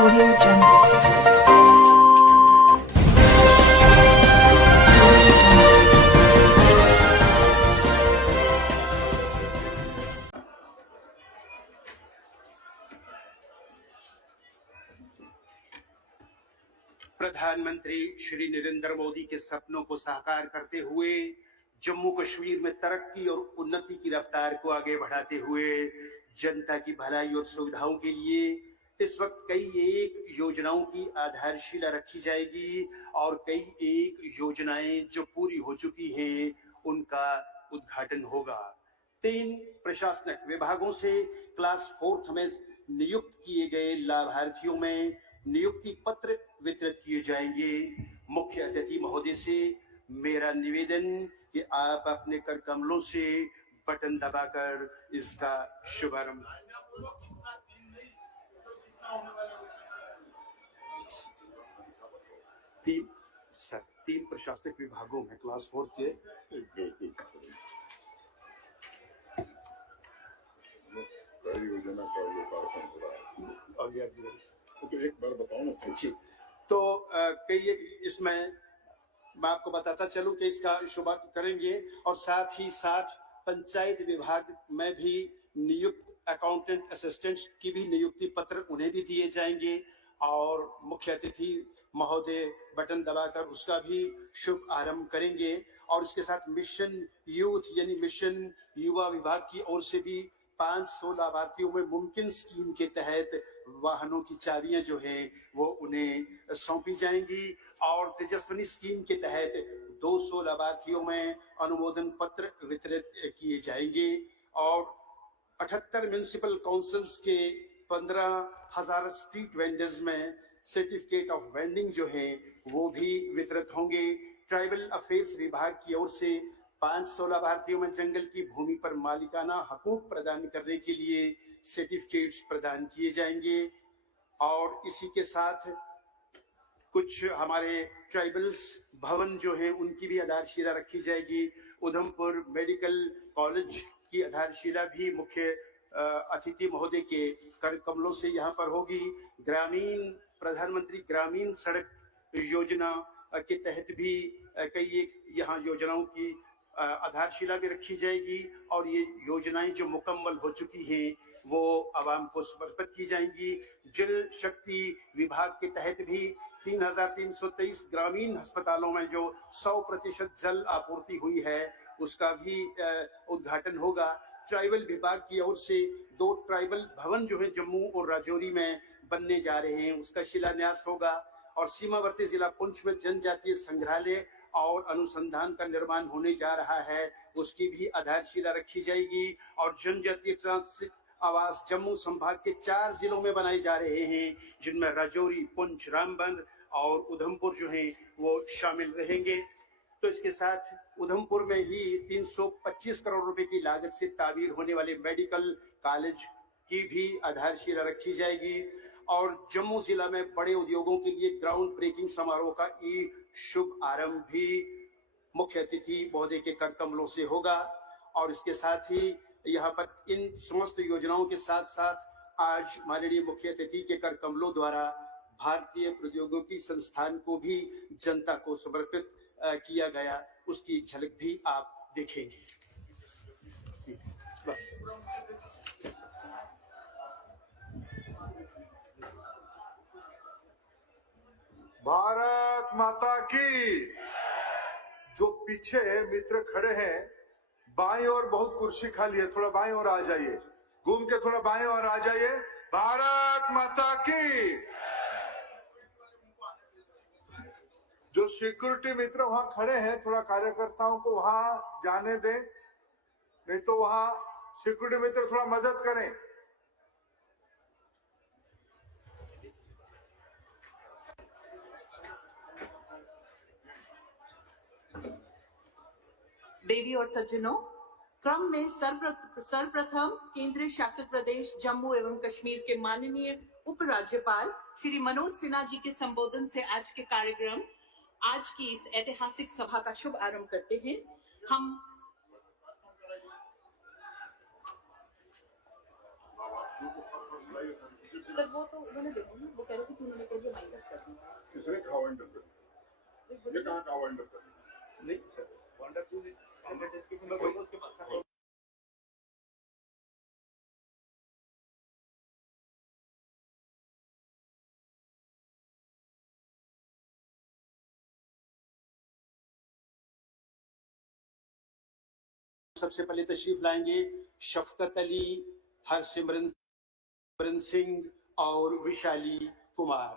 Audio Jungle. प्रधानमंत्री श्री नरेंद्र मोदी के सपनों को साकार करते हुए जम्मू कश्मीर में तरक्की और उन्नति की रफ्तार को आगे बढ़ाते हुए जनता की भलाई और सुविधाओं के लिए इस वक्त कई एक योजनाओं की आधारशिला रखी जाएगी और कई एक योजनाएं जो पूरी हो चुकी हैं उनका उद्घाटन होगा। 3 प्रशासनिक विभागों से क्लास 4th में नियुक्त किए गए लाभार्थियों में नियुक्ति पत्र वितरित किए जाएंगे। मुख्य अतिथि महोदय से मेरा निवेदन कि आप अपने कर कमलों से बटन दबाकर इसका शुभारंभ। 3 प्रशासनिक विभागों में क्लास 4 के योजना का लोकार्पण हो रहा है। तो एक बार बताओ ना जी। तो कई इसमें मैं आपको बताता चलूं कि इसका शुभारंभ करेंगे और साथ ही साथ पंचायत विभाग में भी नियुक्त अकाउंटेंट असिस्टेंट्स की भी नियुक्ति पत्र उन्हें भी दिए जाएंगे और मुख्य अतिथि महोदय बटन दबाकर उसका भी शुभ आरंभ करेंगे। और इसके साथ मिशन यूथ यानी मिशन युवा विभाग की ओर से भी 500 लाभार्थियों में मुमकिन स्कीम के तहत वाहनों की चाबियां जो हैं वो उन्हें सौंपी जाएंगी और तेजस्विनी स्कीम के तहत 200 लाभार्थियों में अनुमोदन पत्र वितरित किए जाएंगे और 78 म्युनिसिपल काउंसिल्स के 15,000 स्ट्रीट वेंडर्स में सर्टिफिकेट ऑफ वेंडिंग जो है वो भी वितरित होंगे। ट्राइबल अफेयर्स विभाग की ओर से 500 लाभार्थियों में जंगल की भूमि पर मालिकाना हकूक प्रदान करने के लिए सर्टिफिकेट्स प्रदान किए जाएंगे और इसी के साथ कुछ हमारे ट्राइबल्स भवन जो है उनकी भी आधारशिला रखी जाएगी। उधमपुर मेडिकल कॉलेज की आधारशिला भी मुख्य अतिथि महोदय के कर कमलों से यहाँ पर होगी। ग्रामीण प्रधानमंत्री ग्रामीण सड़क योजना के तहत भी कई एक यहाँ योजनाओं की आधारशिला भी रखी जाएगी और ये योजनाएं जो मुकम्मल हो चुकी हैं वो आवाम को समर्पित की जाएंगी। जल शक्ति विभाग के तहत भी 3,323 ग्रामीण अस्पतालों में जो 100% जल आपूर्ति हुई है उसका भी उद्घाटन होगा। ट्राइबल विभाग की ओर से 2 ट्राइबल भवन जो है जम्मू और राजौरी में बनने जा रहे हैं उसका शिलान्यास होगा और सीमावर्ती जिला पुंछ में जनजातीय संग्रहालय और अनुसंधान का निर्माण होने जा रहा है उसकी भी आधारशिला रखी जाएगी और जनजातीय ट्रांसिट आवास जम्मू संभाग के 4 जिलों में बनाए जा रहे हैं जिनमें राजौरी, पुंछ, रामबन और उधमपुर जो हैं वो शामिल रहेंगे। तो इसके साथ उधमपुर में ही 325 करोड़ रुपए की लागत से तामीर होने वाले मेडिकल कॉलेज की भी आधारशिला रखी जाएगी और जम्मू जिला में बड़े उद्योगों के लिए ग्राउंड ब्रेकिंग समारोह का शुभ आरंभ भी मुख्य अतिथि महोदय के कर कमलों से होगा। और इसके साथ ही यहाँ पर इन समस्त योजनाओं के साथ साथ आज माननीय मुख्य अतिथि के कर कमलों द्वारा भारतीय प्रौद्योगिकी संस्थान को भी जनता को समर्पित किया गया उसकी झलक भी आप देखेंगे। बस भारत माता की। जो पीछे मित्र खड़े हैं बाएं ओर बहुत कुर्सी खाली है, थोड़ा बाएं ओर आ जाइए, घूम के थोड़ा बाएं ओर आ जाइए। भारत माता की। जो सिक्योरिटी मित्र वहां खड़े हैं थोड़ा कार्यकर्ताओं को वहां जाने दें, नहीं तो वहां सिक्योरिटी मित्र थोड़ा मदद करें। देवी और सज्जनों, क्रम में सर्वप्रथम केंद्रीय शासित प्रदेश जम्मू एवं कश्मीर के माननीय उपराज्यपाल श्री मनोज सिन्हा जी के संबोधन से आज के कार्यक्रम, आज की इस ऐतिहासिक सभा का शुभ आरंभ करते हैं। हम सर वो तो उन्होंने देखा, वो कह रहे थे का वंडर कर नहीं सर, वंडरफुल उसके पास सबसे पहले तशरीफ लाएंगे शफकत अली, हरसिमरन सिंह और विशाली कुमार।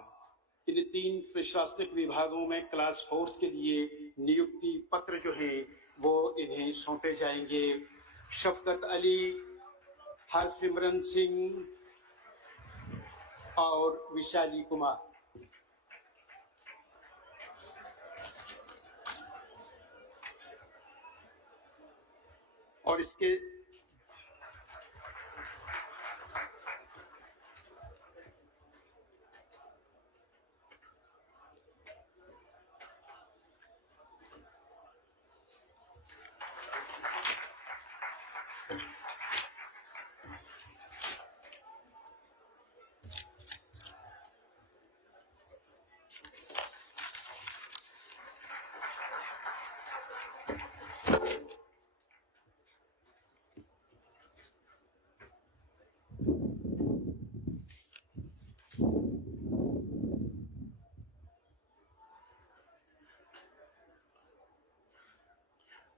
इन 3 प्रशासनिक विभागों में क्लास फोर्स के लिए नियुक्ति पत्र जो है वो इन्हें सौंपे जाएंगे। शफकत अली, हरसिमरन सिंह और विशाली कुमार। और इसके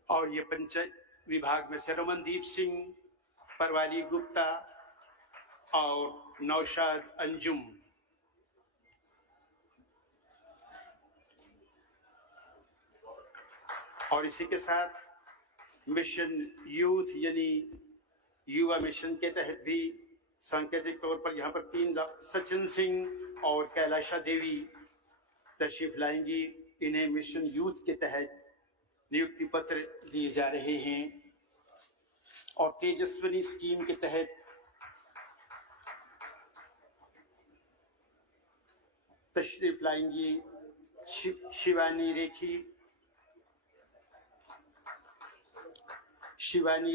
और ये पंचायत विभाग में से रमनदीप सिंह, परवाली गुप्ता और नौशाद अंजुम। और इसी के साथ मिशन यूथ यानी युवा मिशन के तहत भी सांकेतिक तौर पर यहाँ पर 3 सचिन सिंह और कैलाशा देवी तशरीफ लाएंगी। इन्हें मिशन यूथ के तहत नियुक्ति पत्र दिए जा रहे हैं। और तेजस्विनी स्कीम के तहत तशरीफ लाएंगी शिवानी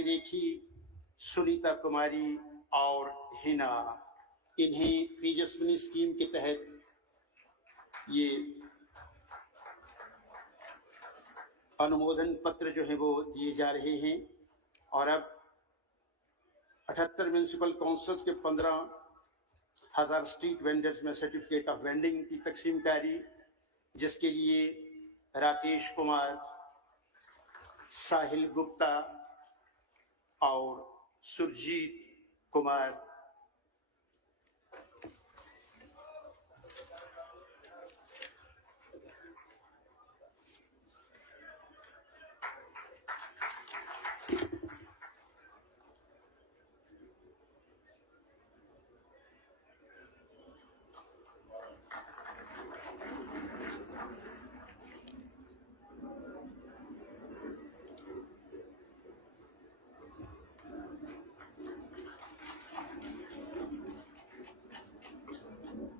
रेखी, सुनीता कुमारी और हिना। इन्हें तेजस्विनी स्कीम के तहत ये अनुमोदन पत्र जो है वो दिए जा रहे हैं। और अब 78 म्युनिसिपल काउंसिल्स के 15,000 स्ट्रीट वेंडर्स में सर्टिफिकेट ऑफ वेंडिंग की तकसीमकारी, जिसके लिए राकेश कुमार, साहिल गुप्ता और सुरजीत कुमार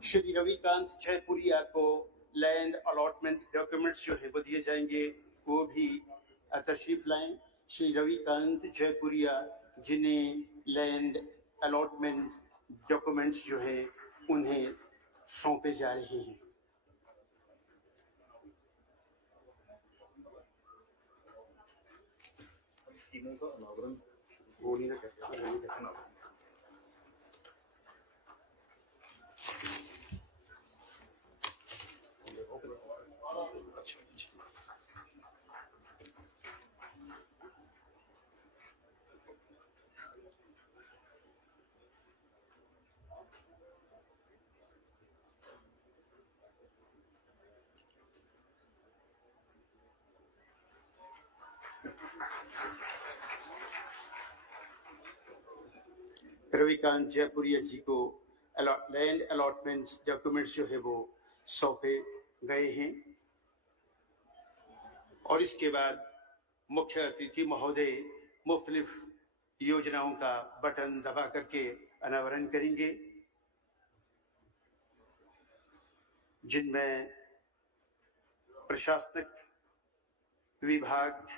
श्री रविकांत जयपुरिया को लैंड अलॉटमेंट डॉक्यूमेंट्स जो है वो दिए जाएंगे, वो भी तशरीफ लाएं। श्री रविकांत जयपुरिया जिन्हें लैंड अलॉटमेंट डॉक्यूमेंट्स जो है उन्हें सौंपे जा रहे हैं। स्कीमों का अनावरण वो नहीं कहते रविकांत जयपुरिया जी को लैंड अलॉटमेंट्स डॉक्यूमेंट्स जो है वो सौंपे गए हैं। और इसके बाद मुख्य अतिथि महोदय मुख्तलिफ योजनाओं का बटन दबा करके अनावरण करेंगे, जिनमें प्रशासनिक विभाग,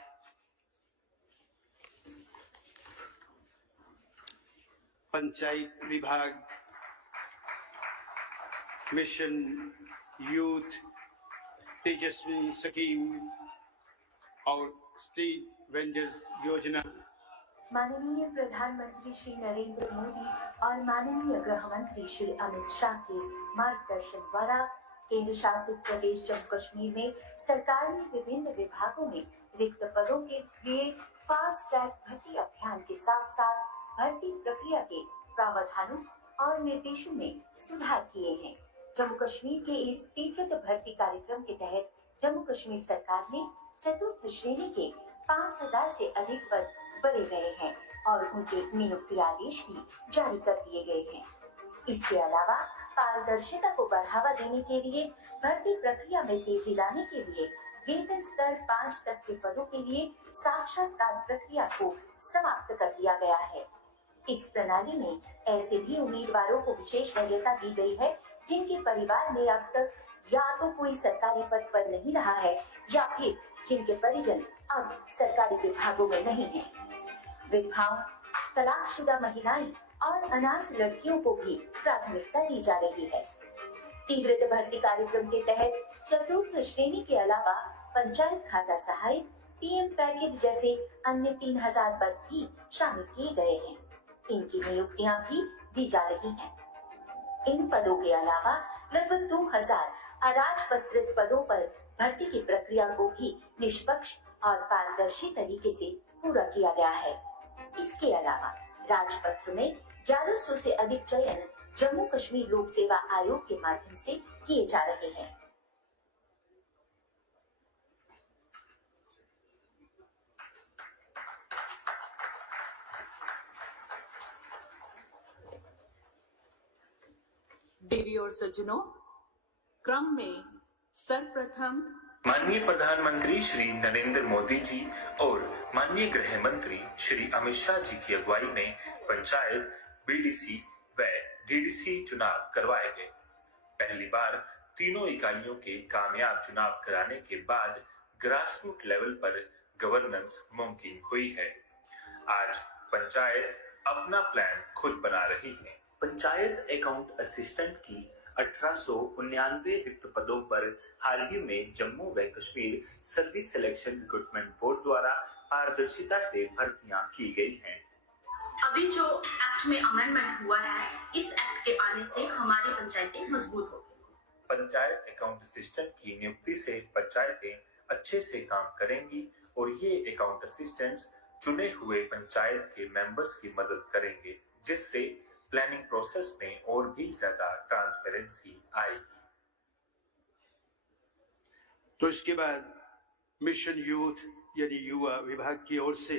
पंचायत विभाग, मिशन यूथ तेजस्वी स्कीम और स्ट्रीट वेंडर्स योजना। माननीय प्रधानमंत्री श्री नरेंद्र मोदी और माननीय गृह मंत्री श्री अमित शाह के मार्गदर्शन द्वारा केंद्र शासित प्रदेश जम्मू कश्मीर में सरकार ने विभिन्न विभागों में रिक्त पदों के लिए फास्ट ट्रैक भर्ती अभियान के साथ साथ भर्ती प्रक्रिया के प्रावधानों और निर्देशों में सुधार किए हैं। जम्मू कश्मीर के इस तीव्र भर्ती कार्यक्रम के तहत जम्मू कश्मीर सरकार ने चतुर्थ श्रेणी के 5000 से अधिक पद भरे गए हैं और उनके नियुक्ति आदेश भी जारी कर दिए गए हैं। इसके अलावा पारदर्शिता को बढ़ावा देने के लिए भर्ती प्रक्रिया में तेजी लाने के लिए वेतन स्तर 5 तक के पदों के लिए साक्षात्कार प्रक्रिया को समाप्त कर दिया गया है। इस प्रणाली में ऐसे भी उम्मीदवारों को विशेष वरीयता दी गई है जिनके परिवार में अब तक या तो कोई सरकारी पद पर नहीं रहा है या फिर जिनके परिजन अब सरकारी विभागों में नहीं हैं। विधवाओं, तलाकशुदा महिलाएं और अनाथ लड़कियों को भी प्राथमिकता दी जा रही है। तीव्र भर्ती कार्यक्रम के तहत चतुर्थ श्रेणी के अलावा पंचायत खाता सहायक, पीएम पैकेज जैसे अन्य 3000 पद भी शामिल किए गए हैं। इनकी नियुक्तियां भी दी जा रही हैं। इन पदों के अलावा लगभग 2000 अराजपत्रित पदों पर भर्ती की प्रक्रिया को भी निष्पक्ष और पारदर्शी तरीके से पूरा किया गया है। इसके अलावा राजपत्र में 1100 से अधिक चयन जम्मू कश्मीर लोक सेवा आयोग के माध्यम से किए जा रहे हैं। देवी और सज्जनों, क्रम में सर्वप्रथम माननीय प्रधानमंत्री श्री नरेंद्र मोदी जी और माननीय गृह मंत्री श्री अमित शाह जी की अगुवाई में पंचायत, बीडीसी व डीडीसी चुनाव करवाए गए। पहली बार तीनों इकाइयों के कामयाब चुनाव कराने के बाद ग्रासरूट लेवल पर गवर्नेंस मुमकिन हुई है। आज पंचायत अपना प्लान खुद बना रही है। पंचायत अकाउंट असिस्टेंट की 1899 रिक्त पदों पर हाल ही में जम्मू व Kashmir service selection recruitment board द्वारा पारदर्शिता से भर्तियां की गई हैं। अभी जो एक्ट में अमेंडमेंट हुआ है, इस एक्ट के आने से हमारी पंचायतें मजबूत हो गई। पंचायत अकाउंट असिस्टेंट की नियुक्ति से पंचायतें अच्छे से काम करेंगी और ये अकाउंट असिस्टेंट्स चुने हुए पंचायत के मेंबर्स की मदद करेंगे, जिससे प्लानिंग प्रोसेस में और भी ज्यादा ट्रांसपेरेंसी आएगी। तो इसके बाद मिशन यूथ यानी युवा विभाग की ओर से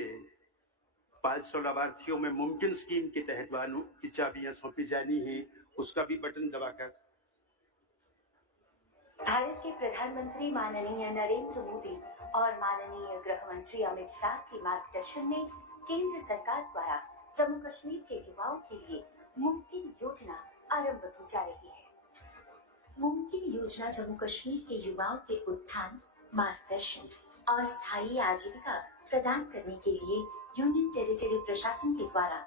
500 लाभार्थियों में मुमकिन स्कीम के तहत वालों की चाबियां सौंपी जानी है। उसका भी बटन दबाकर भारत के प्रधानमंत्री माननीय नरेंद्र मोदी और माननीय गृह मंत्री अमित शाह के मार्गदर्शन में केंद्र सरकार द्वारा जम्मू कश्मीर के युवाओं के लिए मुमकिन योजना आरंभ की जा रही है। मुमकिन योजना जम्मू कश्मीर के युवाओं के उत्थान, मार्गदर्शन और स्थायी आजीविका प्रदान करने के लिए यूनियन टेरिटरी प्रशासन के द्वारा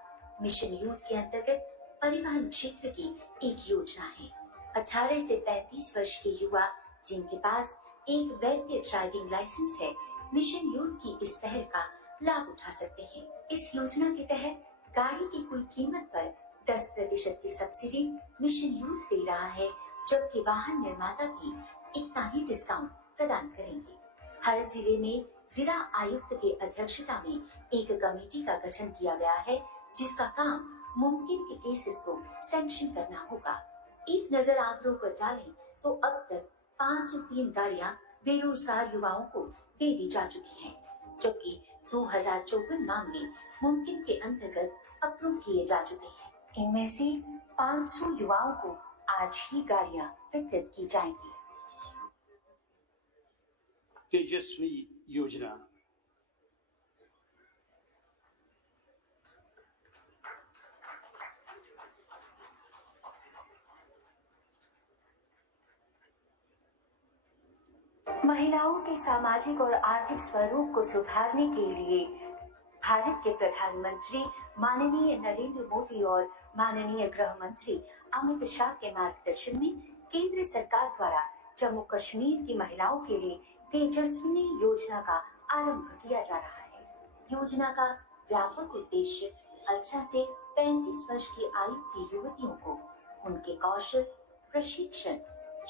मिशन यूथ के अंतर्गत परिवहन क्षेत्र की एक योजना है। 18 से 35 वर्ष के युवा जिनके पास एक वैध ड्राइविंग लाइसेंस है, मिशन यूथ की इस पहल का लाभ उठा सकते हैं। इस योजना के तहत गाड़ी की कुल कीमत पर 10% की सब्सिडी मिशन यूथ दे रहा है, जबकि वाहन निर्माता भी इतना ही डिस्काउंट प्रदान करेंगे। हर जिले में जिला आयुक्त के अध्यक्षता में एक कमेटी का गठन किया गया है, जिसका काम मुमकिन के केसेस को सैंक्शन करना होगा। एक नजर आंकड़ों पर डालें तो अब तक 503 गाड़ियां बेरोजगार युवाओं को दे दी जा चुकी हैं, जबकि 2054 मामले मुमकिन के अंतर्गत अप्रूव किए जा चुके हैं। इनमें से 500 युवाओं को आज ही गाड़ियां वितरित की जाएंगी। तेजस्वी योजना महिलाओं के सामाजिक और आर्थिक स्वरूप को सुधारने के लिए भारत के प्रधानमंत्री माननीय नरेंद्र मोदी और माननीय गृह मंत्री अमित शाह के मार्गदर्शन में केंद्र सरकार द्वारा जम्मू कश्मीर की महिलाओं के लिए तेजस्विनी योजना का आरंभ किया जा रहा है। योजना का व्यापक उद्देश्य 18 से 35 वर्ष की आयु की युवतियों को उनके कौशल, प्रशिक्षण,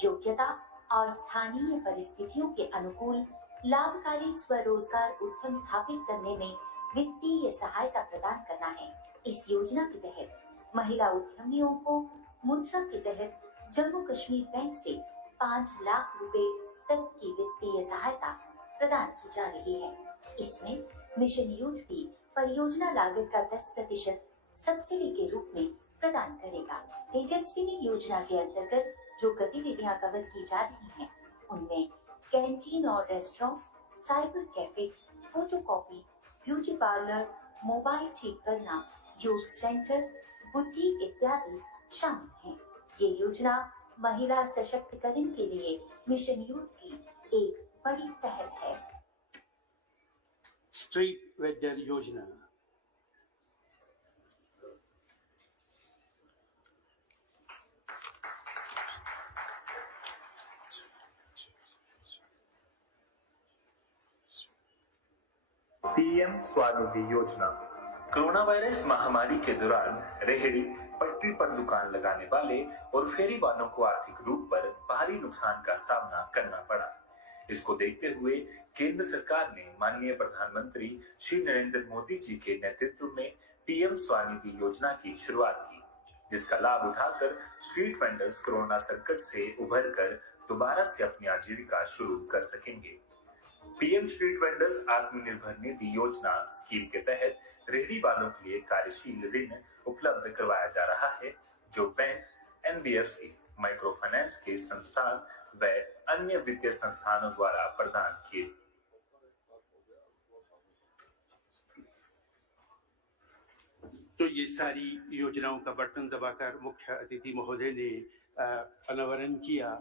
योग्यता और स्थानीय परिस्थितियों के अनुकूल लाभकारी स्वरोजगार उद्यम स्थापित करने में वित्तीय सहायता प्रदान करना है। इस योजना के तहत महिला उद्यमियों को मुद्रा के तहत जम्मू कश्मीर बैंक से 5 लाख रुपए तक की वित्तीय सहायता प्रदान की जा रही है। इसमें मिशन यूथ भी परियोजना लागत का 10% सब्सिडी के रूप में प्रदान करेगा। तेजस्विनी योजना के अंतर्गत जो गतिविधियां कवर की जा रही हैं, उनमें कैंटीन और restaurant, cyber cafe, photocopy, beauty parlour, mobile ठीक करना, योग सेंटर, बुटीक इत्यादि शामिल हैं। ये योजना महिला सशक्तिकरण के लिए मिशन यूथ की एक बड़ी पहल है। स्ट्रीट वेंडर योजना। पीएम स्वानिधि योजना। कोरोना वायरस महामारी के दौरान रेहड़ी, पटरी पर दुकान लगाने वाले और फेरी वालों को आर्थिक रूप पर भारी नुकसान का सामना करना पड़ा। इसको देखते हुए केंद्र सरकार ने माननीय प्रधानमंत्री श्री नरेंद्र मोदी जी के नेतृत्व में पीएम स्वानिधि योजना की शुरुआत की, जिसका लाभ उठाकर स्ट्रीट वेंडर्स कोरोना संकट से उभरकर दोबारा से अपनी आजीविका शुरू कर सकेंगे। PM street vendors Atmanirbhar Nidhi योजना स्कीम के तहत रेहड़ी वालों के लिए कार्यशील ऋण उपलब्ध करवाया जा रहा है, जो बैंक, एनबीएफसी, माइक्रो फाइनेंस के संस्थान व अन्य वित्तीय संस्थानों द्वारा प्रदान किए। तो ये सारी योजनाओं का बटन दबाकर मुख्य अतिथि महोदय ने अनावरण किया।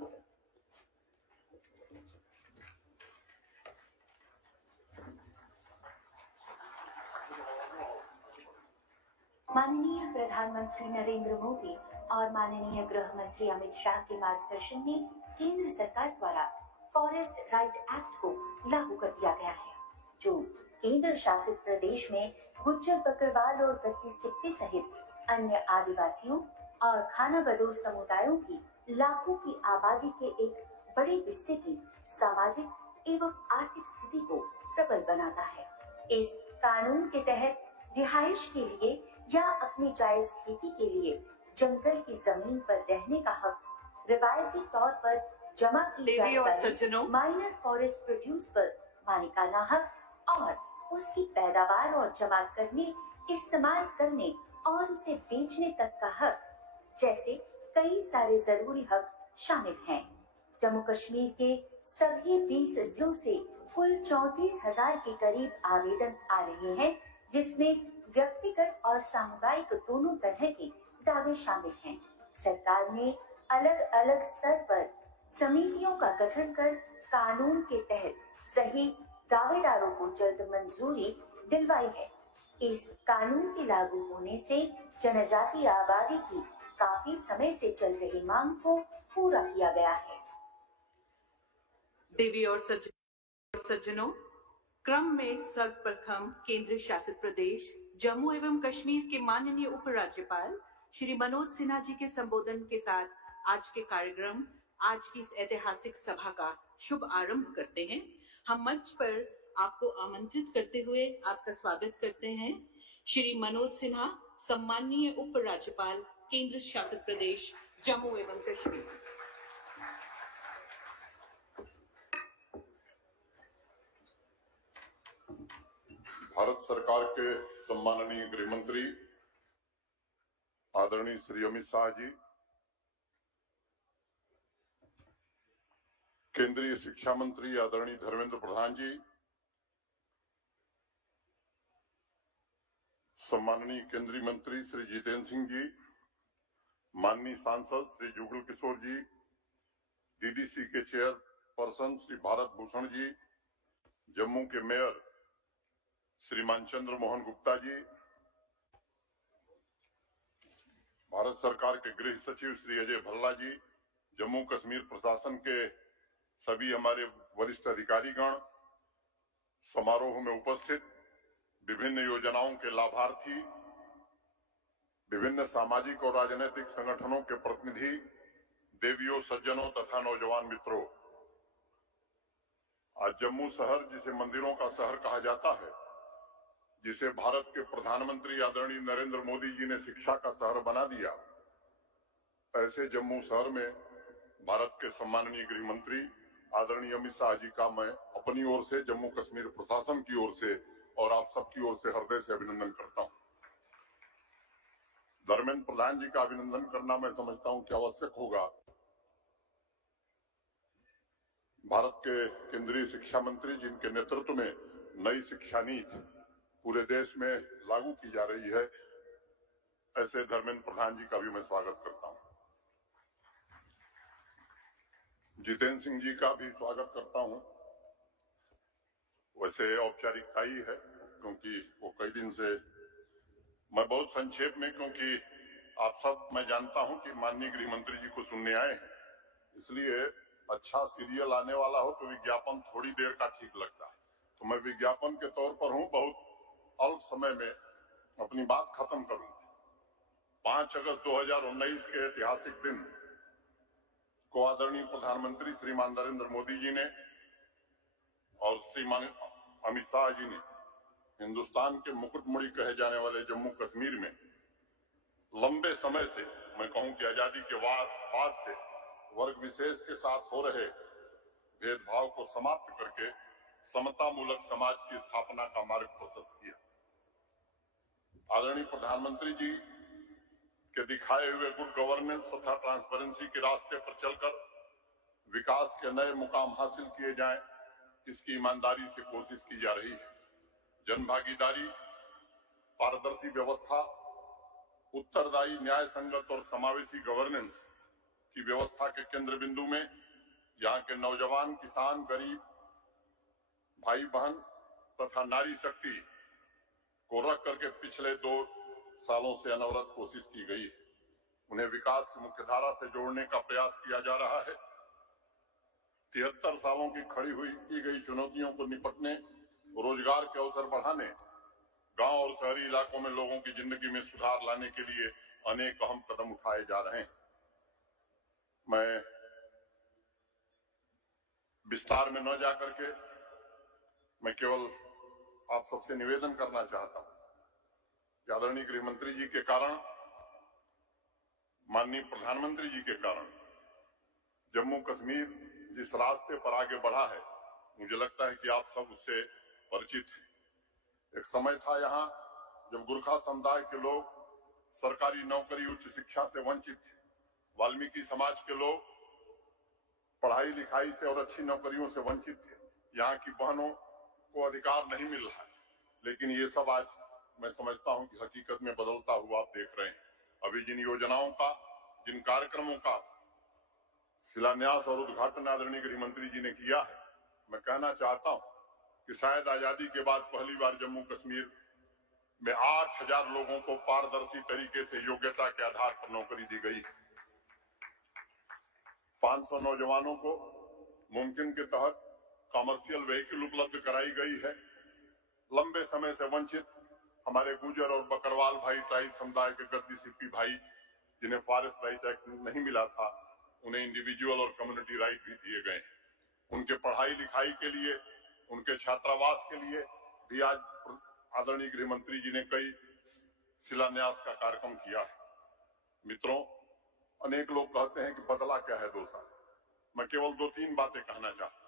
माननीय प्रधानमंत्री नरेंद्र मोदी और माननीय गृह मंत्री अमित शाह के मार्गदर्शन में केंद्र सरकार द्वारा फॉरेस्ट राइट एक्ट को लागू कर दिया गया है, जो केंद्र शासित प्रदेश में गुज्जर, बकरवाल और गद्दी सिप्पी सहित अन्य आदिवासियों और खाना बदोश समुदायों की लाखों की आबादी के एक बड़े हिस्से की सामाजिक एवं आर्थिक स्थिति को प्रबल बनाता है। इस कानून के तहत रिहाइश के लिए या अपनी जायज खेती के लिए जंगल की जमीन पर रहने का हक, रिवायती तौर पर जमा की जाने वाली माइनर फॉरेस्ट प्रोड्यूस पर मालिकाना हक और उसकी पैदावार और जमा करने, इस्तेमाल करने और उसे बेचने तक का हक जैसे कई सारे जरूरी हक शामिल हैं। जम्मू कश्मीर के सभी 20 जिलों से कुल 34,000 के करीब आवेदन आ रहे हैं, जिसमें व्यक्तिगत और सामुदायिक दोनों तरह के दावे शामिल हैं। सरकार ने अलग अलग स्तर पर समितियों का गठन कर कानून के तहत सही दावेदारों को जल्द मंजूरी दिलवाई है। इस कानून के लागू होने से जनजातीय आबादी की काफी समय से चल रही मांग को पूरा किया गया है। देवी और सज्जनों, क्रम में सर्वप्रथम केंद्र शासित प्रदेश जम्मू एवं कश्मीर के माननीय उपराज्यपाल श्री मनोज सिन्हा जी के संबोधन के साथ आज के कार्यक्रम, आज की इस ऐतिहासिक सभा का शुभ आरंभ करते हैं। हम मंच पर आपको आमंत्रित करते हुए आपका स्वागत करते हैं। श्री मनोज सिन्हा, सम्माननीय उपराज्यपाल केंद्र शासित प्रदेश जम्मू एवं कश्मीर। भारत सरकार के सम्माननीय गृह मंत्री आदरणीय श्री अमित शाह जी, केंद्रीय शिक्षा मंत्री आदरणीय धर्मेंद्र प्रधान जी, सम्माननीय केंद्रीय मंत्री श्री जितेंद्र सिंह जी, माननीय सांसद श्री जुगल किशोर जी, डीडीसी के चेयरपर्सन श्री भारत भूषण जी, जम्मू के मेयर श्रीमान चंद्र मोहन गुप्ता जी, भारत सरकार के गृह सचिव श्री अजय भल्ला जी, जम्मू कश्मीर प्रशासन के सभी हमारे वरिष्ठ अधिकारीगण, समारोह में उपस्थित विभिन्न योजनाओं के लाभार्थी, विभिन्न सामाजिक और राजनीतिक संगठनों के प्रतिनिधि, देवियों, सज्जनों तथा नौजवान मित्रों, आज जम्मू शहर, जिसे मंदिरों का शहर कहा जाता है, जिसे भारत के प्रधानमंत्री आदरणीय नरेंद्र मोदी जी ने शिक्षा का शहर बना दिया, ऐसे जम्मू शहर में भारत के सम्माननीय गृह मंत्री आदरणीय अमित शाह जी का मैं अपनी ओर से, जम्मू कश्मीर प्रशासन की ओर से और आप सबकी ओर से हृदय से अभिनंदन करता हूं। धर्मेंद्र प्रधान जी का अभिनंदन करना मैं समझता हूं कि आवश्यक होगा। भारत के केंद्रीय शिक्षा मंत्री, जिनके नेतृत्व में नई शिक्षा नीति पूरे देश में लागू की जा रही है, ऐसे धर्मेंद्र प्रधान जी का भी मैं स्वागत करता हूं। जितेंद्र सिंह जी का भी स्वागत करता हूं। वैसे औपचारिकता ही है, क्योंकि वो कई दिन से, मैं बहुत संक्षेप में, क्योंकि आप सब, मैं जानता हूं कि माननीय गृह मंत्री जी को सुनने आए हैं, इसलिए अच्छा सीरियल आने वाला हो तो विज्ञापन थोड़ी देर का ठीक लगता है। तो मैं विज्ञापन के तौर पर हूं, बहुत अल्प समय में अपनी बात खत्म करूंगा। 5 अगस्त 2019 के ऐतिहासिक दिन को आदरणीय प्रधानमंत्री श्रीमान नरेंद्र मोदी जी ने और श्रीमान अमित शाह जी ने हिंदुस्तान के मुकुटमणि कहे जाने वाले जम्मू कश्मीर में लंबे समय से, मैं कहूं कि आजादी के बाद से वर्ग विशेष के साथ हो रहे भेदभाव को समाप्त करके समता मूलक समाज की स्थापना का मार्ग प्रशस्त किया। आदरणीय प्रधानमंत्री जी के दिखाए हुए गुड गवर्नेंस तथा ट्रांसपेरेंसी के रास्ते पर चलकर विकास के नए मुकाम हासिल किए जाएं, इसकी ईमानदारी से कोशिश की जा रही है। जनभागीदारी, पारदर्शी व्यवस्था, उत्तरदायी, न्याय संगत और समावेशी गवर्नेंस की व्यवस्था के केंद्र बिंदु में यहाँ के नौजवान, किसान, गरीब भाई बहन तथा नारी शक्ति को रख करके पिछले 2 सालों से अनवरत कोशिश की गई है। उन्हें विकास की मुख्यधारा से जोड़ने का प्रयास किया जा रहा है। 73 सालों की की गई चुनौतियों को निपटने, रोजगार के अवसर बढ़ाने, गांव और शहरी इलाकों में लोगों की जिंदगी में सुधार लाने के लिए अनेक अहम कदम उठाए जा रहे हैं। मैं विस्तार में न जाकर के मैं केवल आप सबसे निवेदन करना चाहता हूं कि आदरणीय गृह मंत्री जी के कारण, माननीय प्रधानमंत्री जी के कारण जम्मू कश्मीर जिस रास्ते पर आगे बढ़ा है, मुझे लगता है कि आप सब उससे परिचित हैं। एक समय था यहाँ जब गुरखा समुदाय के लोग सरकारी नौकरी, उच्च शिक्षा से वंचित थे। वाल्मीकि समाज के लोग पढ़ाई लिखाई से और अच्छी नौकरियों से वंचित थे। यहाँ की बहनों को अधिकार नहीं मिल रहा है, लेकिन ये सब आज मैं समझता हूं कि हकीकत में बदलता हुआ आप देख रहे हैं। अभी जिन योजनाओं का, जिन कार्यक्रमों का शिलान्यास और उद्घाटन आदरणीय गृह मंत्री जी ने किया है, मैं कहना चाहता हूं कि शायद आजादी के बाद पहली बार जम्मू कश्मीर में 8000 लोगों को पारदर्शी तरीके से योग्यता के आधार पर नौकरी दी गई है। 500 नौजवानों को मुमकिन के तहत कमर्शियल व्हीकल उपलब्ध कराई गई है। लंबे समय से वंचित हमारे गुजर और बकरवाल भाई, ट्राइब समुदाय के गद्दी सिप्पी भाई, जिन्हें फॉरेस्ट राइट एक्ट नहीं मिला था, उन्हें इंडिविजुअल और कम्युनिटी राइट भी दिए गए हैं। उनके पढ़ाई लिखाई के लिए, उनके छात्रावास के लिए भी आज आदरणीय गृह मंत्री जी ने कई शिलान्यास का कार्यक्रम किया है। मित्रों, अनेक लोग कहते हैं कि बदला क्या है 2 साल। मैं केवल 2-3 बातें कहना चाहता हूं।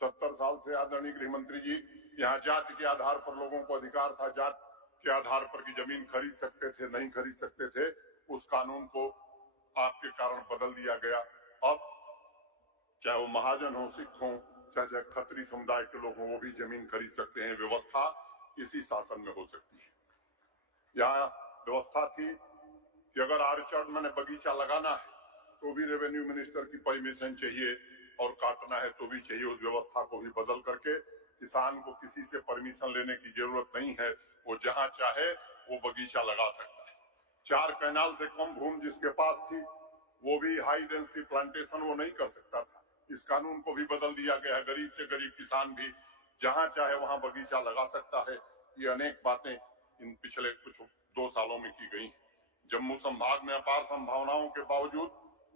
70 साल से आदरणीय गृह मंत्री जी यहाँ जाति के आधार पर लोगों को अधिकार था, जाति के आधार पर की जमीन खरीद सकते थे, नहीं खरीद सकते थे, उस कानून को आपके कारण बदल दिया गया। अब चाहे वो महाजन हो, सिख हो, चाहे खत्री समुदाय के लोग हों, वो भी जमीन खरीद सकते हैं। व्यवस्था इसी शासन में हो सकती है। यहाँ व्यवस्था थी कि अगर आर्चर्ड मैंने बगीचा लगाना है तो भी रेवेन्यू मिनिस्टर की परमिशन चाहिए, और काटना है तो भी चाहिए। उस व्यवस्था को भी बदल करके किसान को किसी से परमिशन लेने की जरूरत नहीं है, वो जहां चाहे वो बगीचा लगा सकता है। 4 कैनाल से कम भूमि जिसके पास थी, वो भी हाई डेंसिटी प्लांटेशन वो नहीं कर सकता था। इस कानून को भी बदल दिया गया है। गरीब से गरीब किसान भी जहां चाहे वहां बगीचा लगा सकता है। ये अनेक बातें इन पिछले कुछ 2 सालों में की गई। जम्मू संभाग में अपार संभावनाओं के बावजूद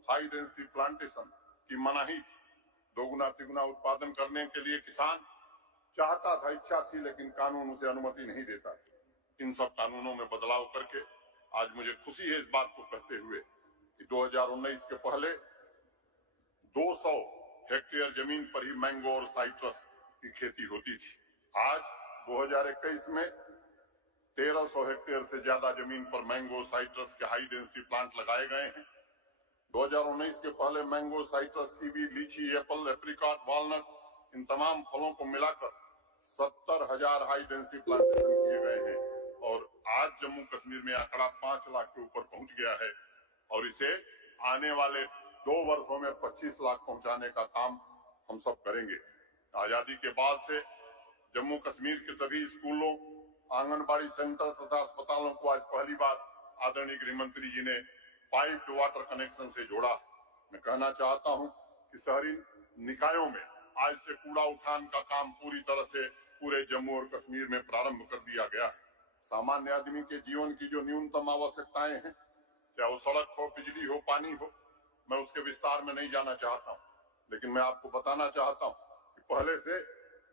हाई डेंसिटी प्लांटेशन की मनाही थी। दोगुना तिगुना उत्पादन करने के लिए किसान चाहता था, इच्छा थी, लेकिन कानून उसे अनुमति नहीं देता था। इन सब कानूनों में बदलाव करके आज मुझे खुशी है इस बात को कहते हुए कि 2019 के पहले 200 हेक्टेयर जमीन पर ही मैंगो और साइट्रस की खेती होती थी। आज 2021 में 1300 हेक्टेयर से ज्यादा जमीन पर मैंगो साइट्रस के हाई डेंसिटी प्लांट लगाए गए हैं। 2019 के पहले मैंगो, साइट्रस, कीवी, लीची, एप्पल, एप्रिकॉट, वॉलनट, इन तमाम फलों को मिलाकर 70,000 हाई डेंसिटी प्लांटेशन किए गए हैं और आज जम्मू कश्मीर में आंकड़ा 5 लाख के ऊपर पहुंच गया है और इसे आने वाले 2 वर्षों में 25 लाख पहुंचाने का काम हम सब करेंगे। आजादी के बाद से जम्मू कश्मीर के सभी स्कूलों, आंगनबाड़ी सेंटर तथा अस्पतालों को आज पहली बार आदरणीय गृह मंत्री जी ने पाइप्ड वाटर कनेक्शन से जोड़ा। मैं कहना चाहता हूं कि शहरी निकायों में आज से कूड़ा उठान का काम पूरी तरह से पूरे जम्मू और कश्मीर में प्रारंभ कर दिया गया है। सामान्य आदमी के जीवन की जो न्यूनतम आवश्यकताएं हैं, चाहे वो सड़क हो, बिजली हो, पानी हो, मैं उसके विस्तार में नहीं जाना चाहता हूं, लेकिन मैं आपको बताना चाहता हूं कि पहले से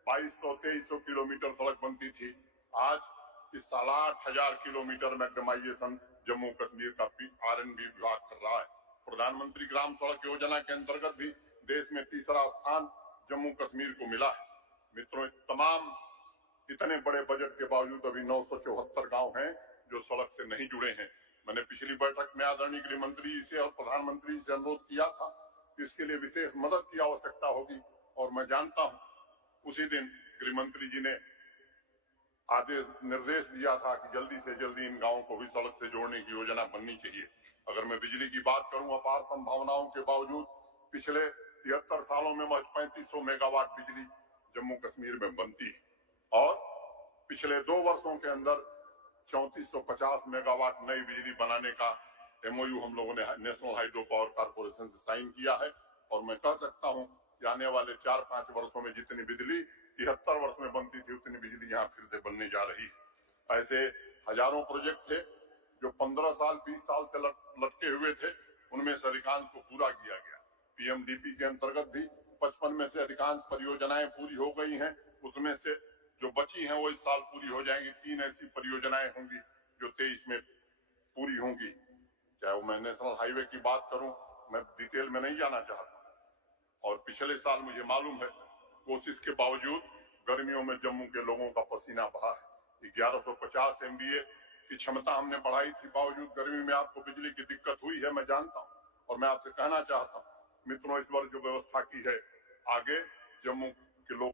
2200-2300 किलोमीटर सड़क बनती थी। आज इस 8,000 किलोमीटर मैग्नेमाइजेशन जम्मू कश्मीर का आरएनबी विभाग कर रहा है। प्रधानमंत्री ग्राम सड़क योजना के अंतर्गत भी देश में 3रा स्थान जम्मू कश्मीर को मिला है। मित्रों, तमाम इतने बड़े बजट के बावजूद अभी 974 गांव हैं जो सड़क से नहीं जुड़े हैं। मैंने पिछली बैठक में आदरणीय गृह मंत्री जी से और प्रधानमंत्री से अनुरोध किया था कि इसके लिए विशेष मदद की आवश्यकता होगी और मैं जानता हूं उसी दिन गृह मंत्री जी ने आदेश निर्देश दिया था कि जल्दी से जल्दी इन गांवों को भी सड़क से जोड़ने की योजना बननी चाहिए। अगर मैं बिजली की बात करूं, अपार संभावनाओं के बावजूद पिछले 73 सालों में 3500 मेगावाट बिजली जम्मू कश्मीर में बनती है और पिछले 2 वर्षों के अंदर 3450 मेगावाट नई बिजली बनाने का एमओयू हम लोगों ने नेशनल हाइड्रो पावर कॉर्पोरेशन से साइन किया है और मैं कह सकता हूं कि आने वाले 4-5 वर्षों में जितनी बिजली 73 वर्ष में बनती थी उतनी बिजली यहाँ फिर से बनने जा रही है। ऐसे हजारों प्रोजेक्ट थे जो 15 साल 20 साल से लटके हुए थे, उनमें से अधिकांश को पूरा किया गया। पीएमडीपी के अंतर्गत भी 55 में से अधिकांश परियोजनाएं पूरी हो गई हैं, उसमें से जो बची हैं वो इस साल पूरी हो जाएंगी। 3 ऐसी परियोजनाएं होंगी जो 23 में पूरी होंगी। चाहे वो मैं नेशनल हाईवे की बात करूं, मैं डिटेल में नहीं जाना चाहता और पिछले साल मुझे मालूम है कोशिश के बावजूद गर्मियों में जम्मू के लोगों का पसीना बहा है। 1150 MVA की क्षमता हमने बढ़ाई थी, बावजूद गर्मी में आपको बिजली की दिक्कत हुई है, मैं जानता हूं और मैं आपसे कहना चाहता हूं मित्रों, इस वर्ष जो व्यवस्था की है आगे जम्मू के लोग